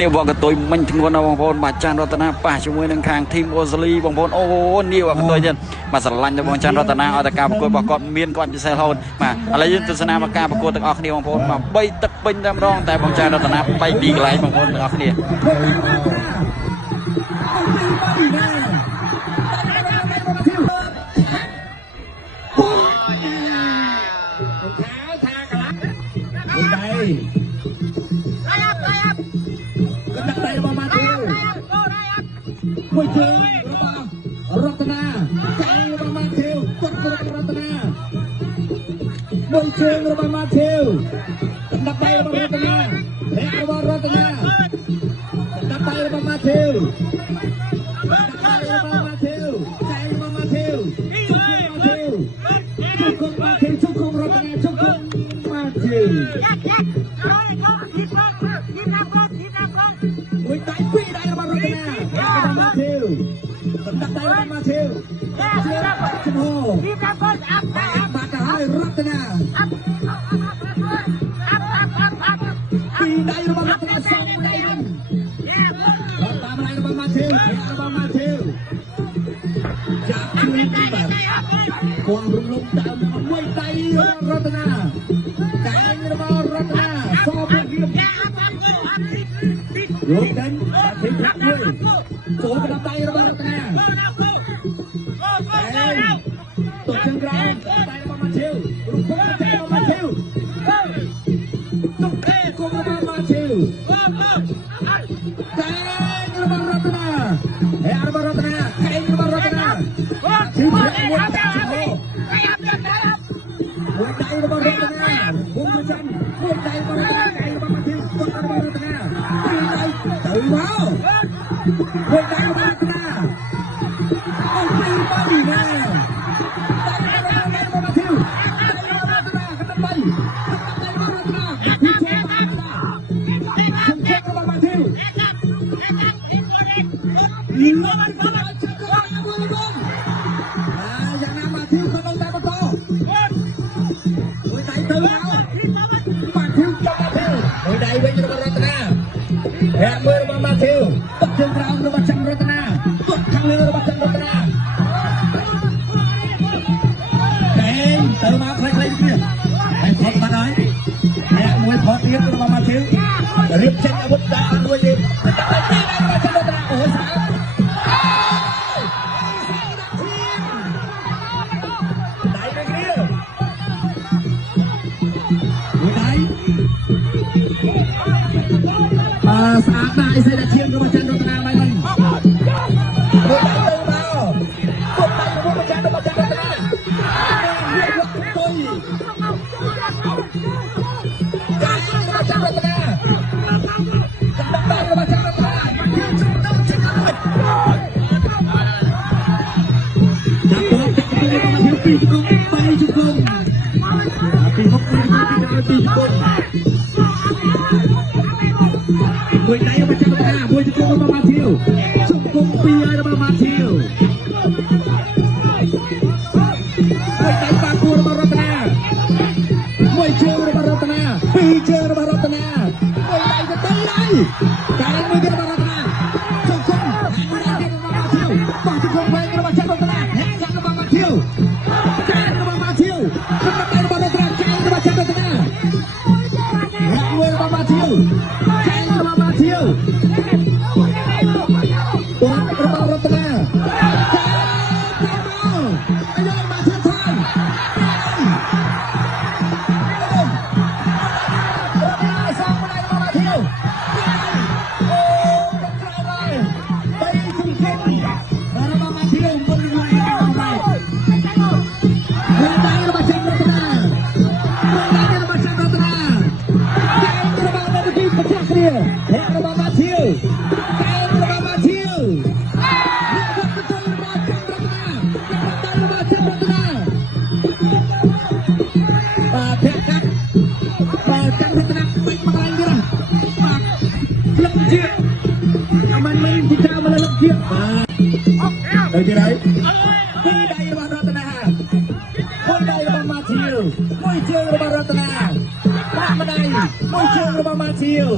នេះវ៉ាកតុយមិញធ្ងន់ណាបងប្អូនបាទចាន់រតនាប៉ះជាមួយនឹងខាងធីមអូស្លីបងប្អូនអូនេះវ៉ាកតុយទៀតបាទស្រឡាញ់ទៅបងចាន់រតនាឲ្យតែការប្រកួតរបស់គាត់មានគាត់ពិសេសរហូតបាទឥឡូវយើងទស្សនាមកការប្រកួតទាំងអស់គ្នាបងប្អូនបាទ3ទឹកពេញតែម្ដងតែបងចាន់រតនា3ទីកន្លែងបងប្អូនទាំងអស់គ្នាមួយជើងរបស់រតនាចៃរបស់ម៉ាធីវគាត់រតនាមួយជើងរបស់ម៉ាធីវដាក់ដៃរបស់រតនារាក់របស់រតនាដាក់ដៃរបស់ម៉ាធីវដាក់ដៃរបស់ម៉ាធីវចៃរបស់ម៉ាធីវជុំម៉ាធីវជុំគុំរតនាជុំគុំម៉ាធីវមួយដៃពីរដៃរបស់រតនារបស់ម៉ាធីវដាក់ដៃរបស់ម៉ាធីវជំហរបាត់ទៅហើយរតនាពីរដៃរបស់រតនាសងដៃវិញតាមដៃរបស់ម៉ាធីវរបស់ម៉ាធីវចាប់ជួយពីបាទគាត់រំលំដើមមួយដៃរបស់រតនាដៃរបស់រតនាសងពីរៀបលោកដេញបាទទីប្រាក់មួយចូលកណ្ដាប់ដៃរបស់រតនាตัวเชียงรายไปมามาเชียวรูปโค้งใจมาเชียวตุ๊กเอ๋โค้งมาเชียวใจระบรัตนาเฮ้ยระบรัตนาใครระบรัตนาชื่อเชียงมวยใจโค้มวยใจระบรัตนาบุญจันทร์มวยใจระบรัตนาใจระบมาเชียวตุ๊กระบรัตนาปีใจตื่นเท้ามวยใจระบรัตนาโอ้ปีมาดีแน่แหกมือระบำมาทิวตกเชิงกราวระบำจังรัตนาตกทางเรือระบำจังรัตนาแดงเติมมาใครๆเพื่อนไอ้พอดมาหน่อยแหกมวยพอดเรียบระบำมาทิวเรียบเช่นอาวุธดาวด้วยยิงตัดไปที่ไหนระบำจังรัตนาโอ้ยสามได้ไปเรียบสามนายเซนเชียงระบจันรัตนาไม่มันโดนได้ตื่นมาตบไประบจันรัตนาเรียกว่าตุ้ยกายระบจันรัตนาจับได้ระบจันรัตนายืนจุดต้องชิงเลยจับตัวระบจันรัตนาปีจุกไปจุกปีหกปีปีจุกมวยใจระบจันรัตนามวยจุกระบมาทิวจุกปีระบมาทิวมวยใจปากตัวระบรัตนามวยเชิงระบรัตนาปีเชิงระบรัตนามวยใจจะตีได้การมวยระบรัตนาจุกมวยใจระบมาทิวปากจุกมวยระบจันรัตนาแหกจันระบมาทิวใจระบมาทิวกำลังใจระบรัตนาใจระบจันรัตนาแหกมวยระบมาทิวใจระบมาทิวตัวระบรัตนาไอ้ยอดมาเทียบทางระบสองคนไหนระบมาทิวโอ้ต้องกลายเลยไปถึงเข็มระบมาทิวบนไหล่ระบเมื่อใดระบจันรัตนาเมื่อใดระบจันรัตนาใจระบมาทิวประจักษ์เรียแหกระบมาทิวใจระบมาทิวเพชรครับจันรัตนาไปมาอะไรกันลังเจียมันไม่ที่เจ้ามันลังเจียไปที่ไหนที่ใดระบรัตนาคนใดระบมาทิวมวยเชิงระบรัตนาป้ามาใดมวยเชิงระบมาทิว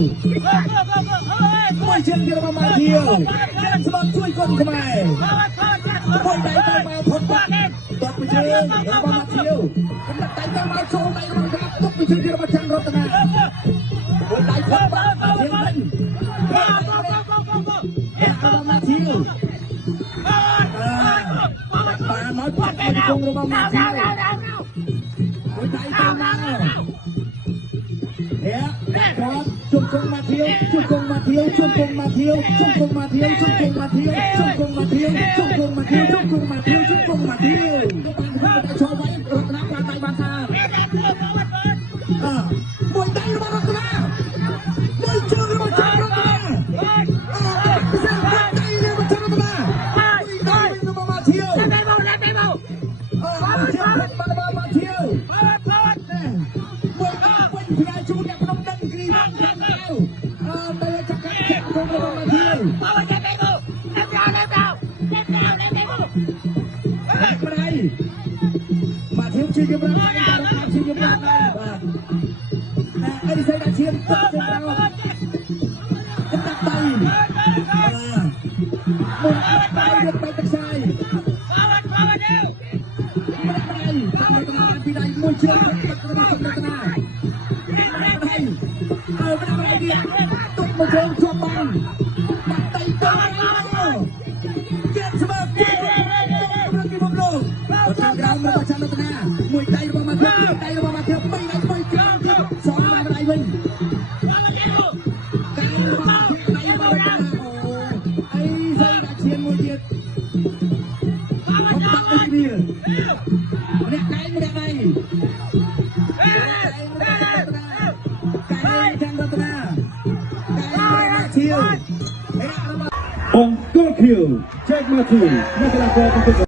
មួយជើងទៀតរបស់ម៉ាធីវយើងស្បត់ជួយគុនខ្មែរមួយដៃទៅមកផុតបាត់តបមួយជើងរបស់ម៉ាធីវកំដៅដៃទៅមកចូលដៃរបស់កំទុកមួយជើងទៀតរបស់ច័ន្ទរតនាមួយដៃផុតបាត់ម៉ាធីវវិញរបស់ម៉ាធីវបានមកផុតមួយជើងរបស់ម៉ាធីវមួយដៃទៅមកជុំគង់ម៉ាធីវជុំគង់ម៉ាធីវជុំគង់ម៉ាធីវជុំគង់ម៉ាធីវជុំគង់ម៉ាធីវជុំគង់ម៉ាធីវជុំគង់ម៉ាធីវជុំគង់ម៉ាធីវជុំគង់ម៉ាធីវបានចូលໄວរតនាបានដៃបានថាមួយដៃរបស់រតនាមួយជើងរបស់ច័ន្ទរតនាមួយដៃរបស់ច័ន្ទរតនាមួយដៃរបស់ម៉ាធីវមួយជើងរបស់ម៉ាធីវជួនអ្នកក្នុងទឹកគ្រីបានខាងទៅទៅចង្កាត់ចាក់ក្នុងរបស់ម៉ាធីវម៉ាធីវជួយយកប្រាក់ដៃដល់ជួយយកប្រាក់ដៃបាទអីស្អីដាក់ឈាមទឹកទៅដល់ទឹកដៃមុនដៃយកទៅទឹកខ្សែពីដៃមួយជើងទឹករបស់ចន្ទរតនាទុកមកជើងជាប់បានបាត់ដៃទៅជាតិស្មើពីពីបំលោតាមក្រោមរបស់ចន្ទរតនាមួយដៃរបស់ម៉ាធីវដៃរបស់ម៉ាធីវ3ដៃ3ក្រោមសងមកដៃវិញកាយរបស់ដៃរបស់ម៉ាធីវអីស្អីដាក់ឈាមមួយទៀតបាត់ដៃគ្នាម្នាក់ដៃម្នាក់ដៃÔng Tokyo, Jack Matthew,